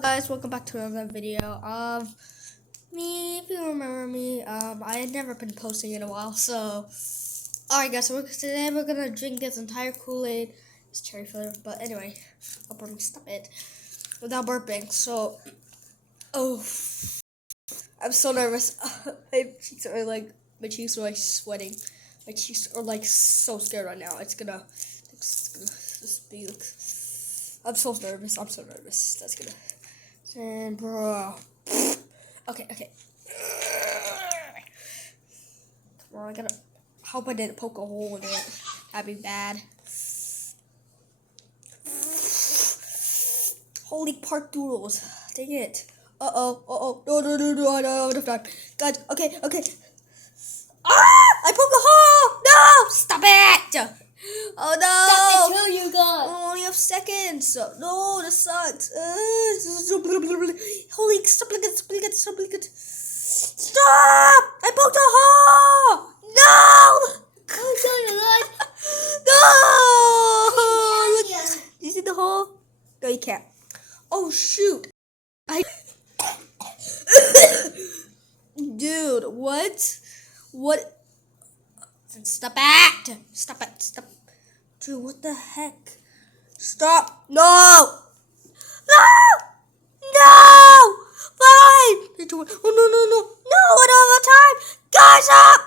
Guys, welcome back to another video of me. If you remember me, I had never been posting in a while, so alright guys, so today we're gonna drink this entire Kool-Aid. It's cherry flavor, but anyway, I'll probably stop it without burping. So I'm so nervous. My cheeks are like sweating. My cheeks are like so scared right now. It's gonna just be like, I'm so nervous. That's gonna. And bro. Okay. Come on, I gotta. Hope I didn't poke a hole in it. That'd be bad. Holy park doodles. Dang it. Uh-oh. No, I don't have enough time. Guys, okay. I poked a hole! No! Stop it! Oh no! Stop it till you got. Oh, only have seconds. No, this sucks. Holy, stop it. Stop! I poked a hole! No! No! Do you see the hole? No, you can't. Oh shoot! Dude, what? Stop it! Dude, what the heck? Stop! No! Fine! Oh no! No, I don't have time! Guys, up!